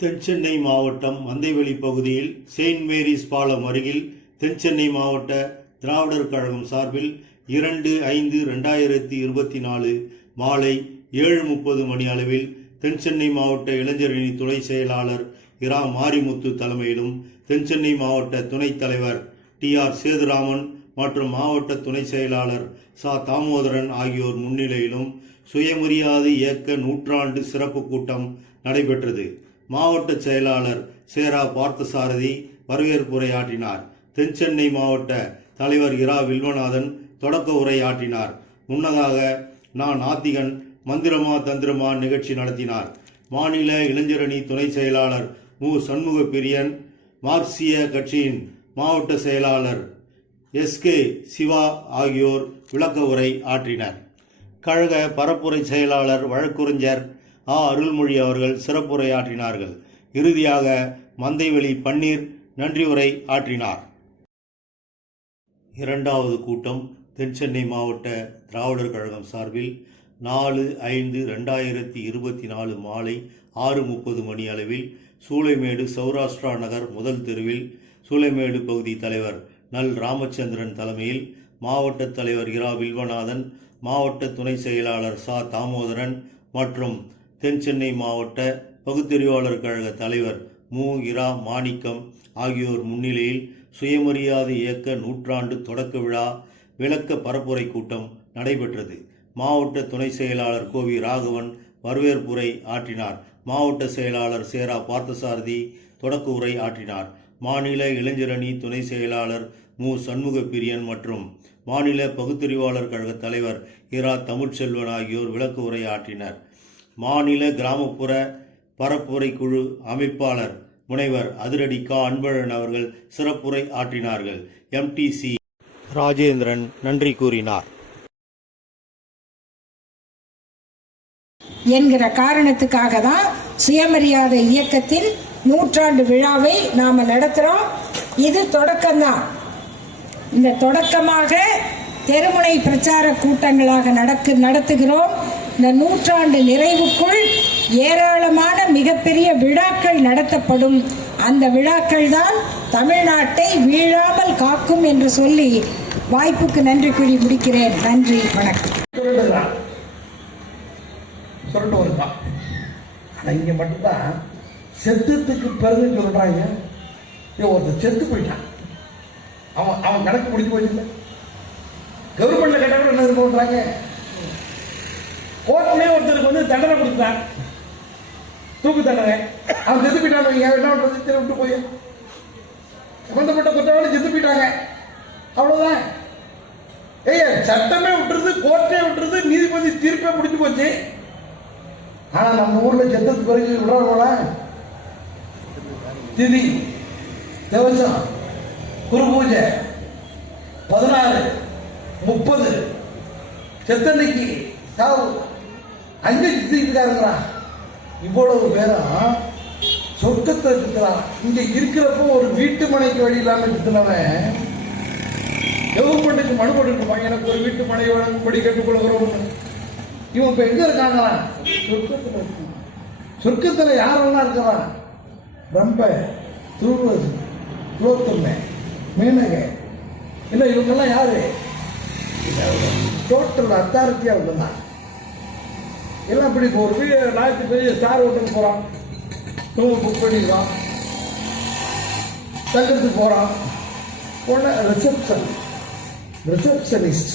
தென்சென்னை மாவட்டம் மந்தைவெளி பகுதியில் Saint Mary's பாலம் அருகில் தென்சென்னை மாவட்ட திராவிடர் கழகம் சார்பில் இரண்டு ஐந்து ரெண்டாயிரத்தி இருபத்தி நாலு மாலை ஏழு முப்பது மணி அளவில் தென்சென்னை மாவட்ட இளைஞரணி துணை செயலாளர் இரா மாரிமுத்து தலைமையிலும் தென்சென்னை மாவட்ட துணைத் தலைவர் டி ஆர் சேதுராமன் மற்றும் மாவட்ட துணை செயலாளர் சா தாமோதரன் ஆகியோர் முன்னிலையிலும் சுயமரியாதை இயக்க நூற்றாண்டு சிறப்பு கூட்டம் நடைபெற்றது. மாவட்ட செயலாளர் சேரா பார்த்தசாரதி வரவேற்புரையாற்றினார் தென்சென்னை மாவட்ட தலைவர் இரா வில்வநாதன் தொடக்க உரையாற்றினார். முன்னதாக நான் ஆத்திகன் மந்திரமா தந்திரமா நிகழ்ச்சி நடத்தினார். மாநில இளைஞரணி துணை செயலாளர் மு. சண்முக பிரியன் மார்க்சிய கட்சியின் மாவட்ட செயலாளர் எஸ்கே சிவா ஆகியோர் விளக்க உரை ஆற்றினர். கழக பரப்புரை செயலாளர் வழக்குரைஞர் ஆ அருள்மொழி அவர்கள் சிறப்புரையாற்றினார்கள். இறுதியாக மந்தைவெளி பன்னீர் நன்றி உரை ஆற்றினார். இரண்டாவது கூட்டம் தென்சென்னை மாவட்ட திராவிடர் கழகம் சார்பில் நாலு ஐந்து ரெண்டாயிரத்தி இருபத்தி நாலு மாலை ஆறு முப்பது மணி அளவில் சூளைமேடு சௌராஷ்டிரா நகர் முதல் தெருவில் சூளைமேடு பகுதி தலைவர் நல் ராமச்சந்திரன் தலைமையில் மாவட்ட தலைவர் இரா வில்வநாதன் மாவட்ட துணை செயலாளர் சா தாமோதரன் மற்றும் தென் சென்னை மாவட்ட பகுத்தறிவாளர் கழக தலைவர் மு. இரா. மாணிக்கம் ஆகியோர் முன்னிலையில் சுயமரியாதை இயக்க நூற்றாண்டு தொடக்க விழா விளக்க பரப்புரை கூட்டம் நடைபெற்றது. மாவட்ட துணை செயலாளர் கோவி ராகவன் வரவேற்புரை ஆற்றினார். மாவட்ட செயலாளர் சேரா பார்த்தசாரதி தொடக்க உரை ஆற்றினார். மாநில இளைஞரணி துணை செயலாளர் மு. சண்முக பிரியன் மற்றும் மாநில பகுத்தறிவாளர் கழக தலைவர் இரா. தமிழ்ச்செல்வன் ஆகியோர் விளக்க உரை ஆற்றினர். மாநில கிராமப்புற பரப்புரை குழு அமைப்பாளர் முனைவர் அதிரடி கா. அன்பழகன் அவர்கள் சிறப்புரை ஆற்றினார்கள். எம்டிசி ராஜேந்திரன் நன்றி கூறினார். என்கிற காரணத்துக்காக தான் சுயமரியாதை இயக்கத்தில் நூற்றாண்டு விழாவை நாம நடத்துறோம். இது தொடக்கம்தான். இந்த தொடக்கமாக தெருமுனை பிரச்சார கூட்டங்களாக நடக்கு நடத்துகிறோம். இந்த நூற்றாண்டு நிறைவுக்குள் ஏராளமான மிகப்பெரிய விழாக்கள் நடத்தப்படும். அந்த விழாக்கள் தான் தமிழ்நாட்டை வீழாமல் காக்கும் என்று சொல்லி வாய்ப்புக்கு நன்றி கூறி முடிக்கிறேன். நன்றி வணக்கம். சுரண்டுகிறான் சுரண்டு வருவான் ஆனால் இங்கே மட்டும்தான். செத்துத்துக்கு பிறகு சொல்கிறாங்க இவன் ஒருத்தன் செத்து போயிட்டான். அவன் அவன் கணக்கு முடிஞ்சு போயிட்டு கவர்மெண்ட்ல கேட்டவங்க என்ன சொல்றாங்க? கோர்ட்லேயே ஒருத்தருக்கு வந்து தண்டனை கொடுத்தான் தூக்கு தண்டனை. அவன் செத்து போயிட்டான் என்ன பண்றது? திரு விட்டு போய். சம்பந்தப்பட்ட குற்றவாளி செத்து போயிட்டாங்க. அவ்வளவுதான். ஏய் சட்டமே விட்டுறது கோர்ட்டே விட்டுருது நீதிபதி தீர்ப்பே முடிஞ்சு போச்சு. ஆனா நம்ம ஊர்ல செத்ததுக்கு பிறகு விடுறாங்களா திதி தேவசம் குரு பூஜை பதினாறு முப்பது செத்தன்னைக்கு சாவு. அங்க சித்திக்கிட்டாருங்கிறா இவ்வளவு பேரும் சொர்க்கத்தை சுத்துறான் இங்க இருக்கிறப்போ ஒரு வீட்டு மனைக்கு வழி இல்லாம சுத்தினவன் கவர்மெண்ட்டுக்கு மனு போட்டுருப்பான் எனக்கு ஒரு வீட்டு மனை வழங்கும்படி கேட்டுக்கொள்கிறோம் இவன் இப்ப எங்க இருக்காங்களா சொர்க்கத்துல சொர்க்கத்தில் சொர்க்கத்துல யாரெல்லாம் இருக்கிறான் ரொம்ப துருவது துரோத்துமை மீனக. இல்லை இவங்கெல்லாம் யாரு? டோட்டல் அத்தாரிட்டியா உள்ளதான் தான் எல்லாம் இப்படி இப்போ ஒரு வீடு பெரிய ஸ்டார் ஹோட்டலுக்கு போகிறான் ரூம் புக் பண்ணிடுறான் தங்கத்துக்கு போகிறான் உடனே ரிசப்ஷன் ரிசப்ஷனிஸ்ட்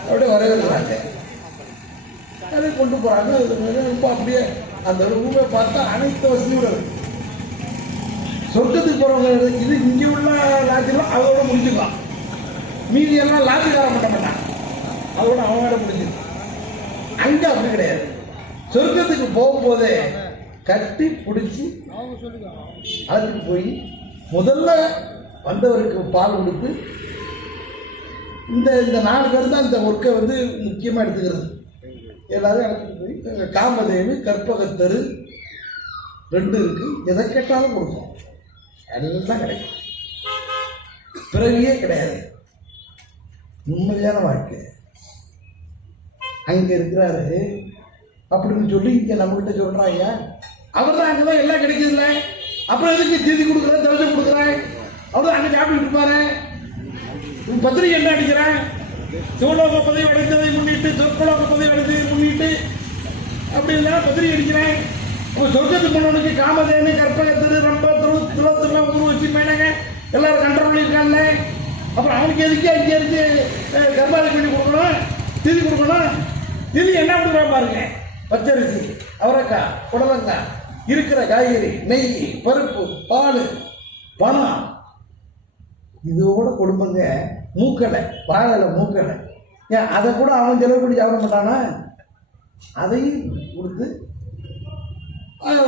அப்படியே வரவேற்கிறாங்க நிறைய கொண்டு போகிறாங்க ரொம்ப அப்படியே அந்த ரூமை பார்த்தா அனைத்து வசதியோட சொர்க்கத்துக்கு போகிறவங்க இது இங்கே உள்ள லாட்ஜெல்லாம் அதோட முடிஞ்சுக்கலாம் மீதி எல்லாம் லாட்ஜுக்கார பண்ண மாட்டான். அதோட அவனோட வேலை அங்க அப்படி கிடையாது. சொர்க்கத்துக்கு போகும்போதே கட்டி பிடிச்சி அழைச்சிட்டு போய் முதல்ல வந்தவருக்கு பால் கொடுத்து இந்த இந்த நாலு பேர் தான் இந்த ஒர்க்கை வந்து முக்கியமாக எடுத்துக்கிறது. எல்லாரும் அழைச்சிட்டு போய் எங்க காமதேவி கற்பகத்தரு ரெண்டு இருக்கு. எதை கேட்டாலும் கொடுப்போம். எல்லாம் கிடைக்கும். பிறவியே கிடையாது. நிம்மதியான வாழ்க்கை. அங்கே இருக்கிறாரு. அப்படின்னு சொல்லி இங்கே நம்மகிட்ட கிட்ட சொல்றாங்க அவர் தான் அங்கே தான் எல்லாம் கிடைக்குதுல்ல. அப்புறம் எதுக்கு தீதி கொடுக்குறேன் தவசை கொடுக்குறேன்? அவ்வளோ அங்கே சாப்பிட்டு இருப்பாரு. உன் பத்திரிகை என்ன அடிக்கிறேன்? சிவலோக பதவி அடைந்ததை முன்னிட்டு சொற்கலோக பதவி அடைந்ததை முன்னிட்டு அப்படி இல்லைன்னா பத்திரிகை அடிக்கிறேன். இப்போ சொர்க்கத்துக்கு போனவனுக்கு காமதேனு கற்பகத்திரு ரொம்ப துரு துளத்துமா உருவச்சி மேனங்க எல்லாரும் கண்ட்ரோல் பண்ணியிருக்காங்களே அப்புறம் அவனுக்கு எதுக்கு அங்கே இருந்து அஹ், பண்ணி கொடுக்கணும்? தீதி கொடுக்கணும்? திதி என்ன கொடுக்குறான் பாருங்க? பச்சரிசி அவரைக்காய் புடலங்காய் இருக்கிற காய்கறி நெய் பருப்பு பால் பணம். இதோட குடும்பங்க மூக்கடை வாழலை மூக்கடை. ஏன் அதை கூட அவன் செலவு பண்ணி சாப்பிட மாட்டானா? அதையும் கொடுத்து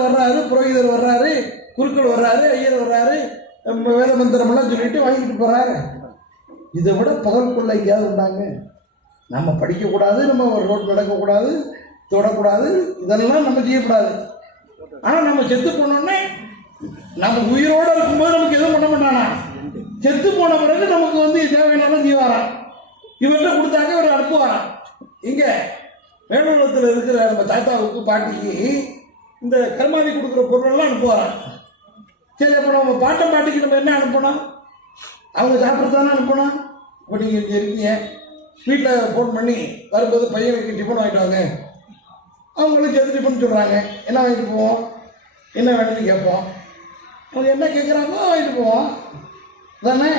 வர்றாரு புரோகிதர் வர்றாரு குருக்கள் வர்றாரு ஐயர் வர்றாரு நம்ம வேத மந்திரமெல்லாம் சொல்லிட்டு வாங்கிட்டு போறாரு. இதை விட பகல்குள்ள எங்கேயாவது இருந்தாங்க நம்ம படிக்கக்கூடாது நம்ம ரோட் நடக்கக்கூடாது தொடக்கூடாது இதெல்லாம் நம்ம செய்யக்கூடாது. ஆனால் நம்ம செத்து போனோன்னே நம்ம உயிரோட இருக்கும்போது நமக்கு எதுவும் பண்ண மாட்டானா? செத்து போன பிறகு நமக்கு வந்து தேவையானதான் செய்வாராம் இவர்கிட்ட கொடுத்தாக்க இவர் அனுப்புவாராம் இங்கே வேலூரத்தில் இருக்கிற நம்ம தாத்தாவுக்கு பாட்டிக்கு இந்த கருமாதி கொடுக்குற பொருளெல்லாம் அனுப்புவாராம் சரி அப்போ நம்ம பாட்டை பாட்டிக்கு நம்ம என்ன அனுப்பணும் அவங்க சாப்பிட்றது தானே அனுப்பணும் இப்போ நீங்கள் இங்கே இருக்கீங்க. வீட்டில் ஃபோன் பண்ணி வரும்போது பையனுக்கு டிஃபன் வாங்கிட்டு வாங்க. அவங்களுக்கு சேர்த்து டிஃபன் சொல்கிறாங்க என்ன வாங்கிட்டு போவோம்? என்ன வேணும்னு கேட்போம். அவங்க என்ன கேட்குறாங்களோ வாங்கிட்டு போவோம். தானே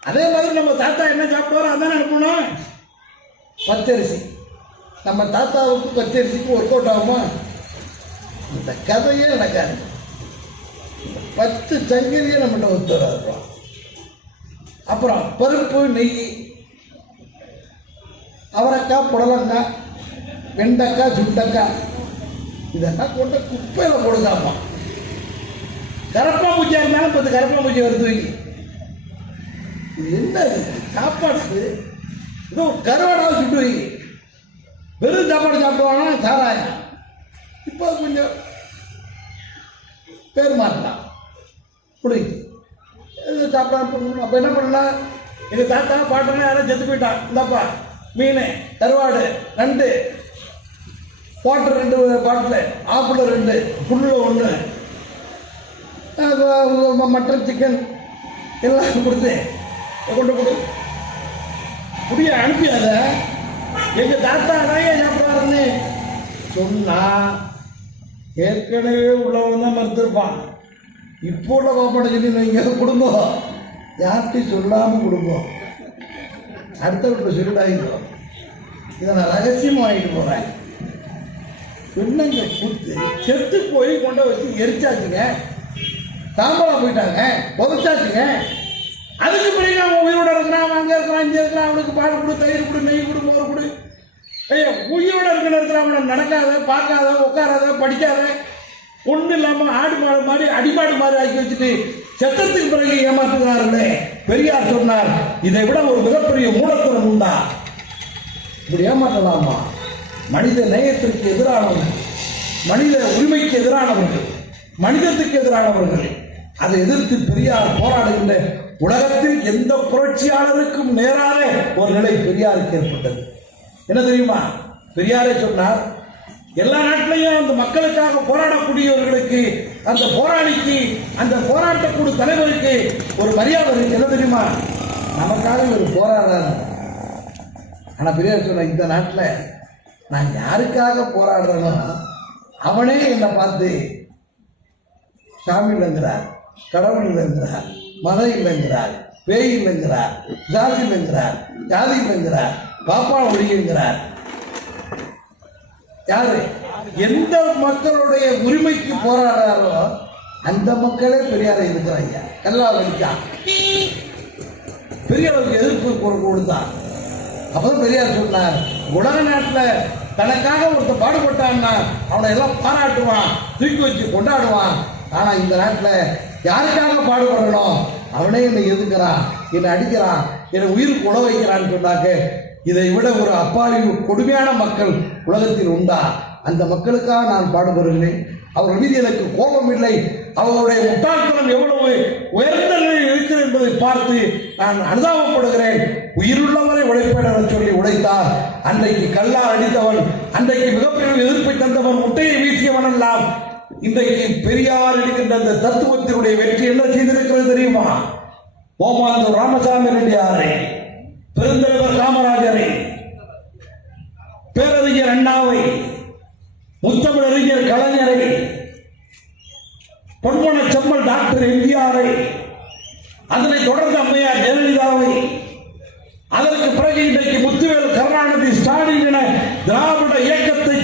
அதே மாதிரி நம்ம தாத்தா என்ன சாப்பிடுவாரோ அதானே அனுப்பணும். பச்சரிசி. நம்ம தாத்தாவுக்கு பச்சரிசிக்கு ஒர்க் அவுட் ஆகுமா? இந்த கதையே நடக்காது. பத்து சங்கரியே நம்மகிட்ட ஒத்து வராது அப்புறம் பருப்பு நெய் அவரைக்காய் புடலங்காய் வெண்டைக்காய் சுண்டக்காய் இதெல்லாம் கொண்டு குப்பையில் போடுதாமா. கரப்பா பூஜை இருந்தாலும் பத்து கரப்பா பூச்சி வருது இது என்ன சாப்பாடு இதோ? கருவாடாவை சுட்டு வை வெறும் சாப்பாடு சாப்பிடுவானா? சாராயம். இப்போ கொஞ்சம் பேர் மாறலாம். பிடிக்கும் இது பண்ணணும் அப்போ என்ன பண்ணலாம்? எங்கள் தாத்தா பாட்டனா யாரும் செத்து போயிட்டான் இந்தாப்பா. மீன் கருவாடு நண்டு வாட்டர் ரெண்டு பாட்டில் ஆப்பிள் ரெண்டு புல்லில் ஒன்று மட்டன் சிக்கன் எல்லாம் கொடுத்து கொண்டு கொடு புரிய அனுப்பியாத. எங்க தாத்தா நிறைய சாப்பிடாருன்னு சொன்னா ஏற்கனவே உள்ளவன் தான் மறுத்திருப்பான். இப்போ உள்ள பாப்பாடை சொல்லி நீங்க குடும்பம். யார்கிட்டையும் சொல்லாம குடும்பம். அடுத்தவர்கிட்ட சொல்லிடாங்க இதை நான் ரகசியமாக வாங்கிட்டு போறேன். பெண்ணுங்க கொடுத்து செத்து போய் கொண்ட வச்சு எரிச்சாச்சுங்க. தாம்பலா போயிட்டாங்க புதைச்சாச்சுங்க. அதுக்கு பிறகு அவன் உயிரோட இருக்கிறான் அவன் அங்கே இருக்கிறான் இங்கே இருக்கிறான் அவனுக்கு பால் கொடு தயிர் கொடு நெய் கொடு மோர் கொடு. ஐயோ உயிரோட இருக்கிற இடத்துல அவனை நடக்காத பார்க்காத உட்காராத படிக்காத பொண்ணு இல்லாமல் ஆடு மாடு மாதிரி அடிமாடு மாதிரி ஆக்கி வச்சுட்டு செத்தத்துக்கு பிறகு ஏமாத்துகிறார்களே. பெரியார் சொன்னார் இதை விட ஒரு மிகப்பெரிய மூலத்தனம் உண்டா? இப்படி ஏமாற்றலாமா? மனித நேயத்திற்கு எதிரானவர்கள் மனித உரிமைக்கு எதிரானவர்கள் மனிதத்துக்கு எதிரானவர்கள். அதை எதிர்த்து பெரியார் போராடுகின்ற உலகத்தில் எந்த புரட்சியாளருக்கும் நேரான ஒரு நிலை பெரியாருக்கு ஏற்பட்டது. என்ன தெரியுமா? பெரியாரே சொன்னார் எல்லா நாட்டிலையும் அந்த மக்களுக்காக போராடக்கூடியவர்களுக்கு அந்த போராளிக்கு அந்த போராட்டக்கூடிய தலைவருக்கு ஒரு மரியாதை இருக்கு. என்ன தெரியுமா? நமக்காக இவர் போராடுறாரு. ஆனால் பெரியார் சொன்ன இந்த நாட்டில் நான் யாருக்காக போராடுறேனோ அவனே என்னை பார்த்து சாமி இல்லைங்கிறார் கடவுள் இல்லைங்கிறார் மதம் இல்லைங்கிறார் பேய் இல்லைங்கிறார் ஜாதி இல்லைங்கிறார் ஜாதி இல்லைங்கிறார் பாப்பா ஒழிங்கிறார் யாரு? எந்த மக்களுடைய உரிமைக்கு போராடுறாரோ அந்த மக்களே பெரியாரை இருக்கிறாங்க கல்லா வலிக்கா. பெரியாருக்கு எதிர்ப்பு குரல் கொடுத்தான் அப்பதான் பெரியார் சொன்னார் உலக நாட்டில் தனக்காக ஒருத்தர் பாடுபட்டான்னா அவனை எல்லாம் பாராட்டுவான் தூக்கி வச்சு கொண்டாடுவான். ஆனா இந்த நாட்டில் யாருக்காக பாடுபடணும் அவனே என்னை எதுக்குறான் என்னை அடிக்கிறான் என்னை உயிருக்கு உழ வைக்கிறான்னு சொன்னாக்க இதை விட ஒரு அப்பாவி கொடுமையான மக்கள் உலகத்தில் உண்டா? அந்த மக்களுக்காக நான் பாடுபடுகிறேன். அவர்கள் மீது எனக்கு கோபம் இல்லை. அவர்களுடைய முட்டாள்தனம் எவ்வளவு உயர்ந்த நிலையில் இருக்கிறது என்பதை பார்த்து நான் அனுதாபப்படுகிறேன். உயிருள்ளவரை உழைப்பேன் என சொல்லி உழைத்தார். அன்றைக்கு கல்லா அடித்தவன் அன்றைக்கு மிகப்பெரிய எதிர்ப்பை தந்தவன் முட்டையை வீசியவன் எல்லாம் இன்றைக்கு பெரியார் இருக்கின்ற அந்த தத்துவத்தினுடைய வெற்றி என்ன செய்திருக்கிறது தெரியுமா? ஓமாந்தூர் ராமசாமி ரெட்டியாரை பெருந்தலைவர் காமராஜரை பேரறிஞர் அண்ணாவை முத்தமிழறிஞர் கலைஞரை பொன்மன செம்மல் டாக்டர் எம்ஜிஆரை அதனைத் தொடர்ந்து அம்மையார் ஜெயலலிதாவை அதற்கு பிறகு இன்றைக்கு முத்துவேல் கருணாநிதி ஸ்டாலின் என திராவிட இயக்கத்தை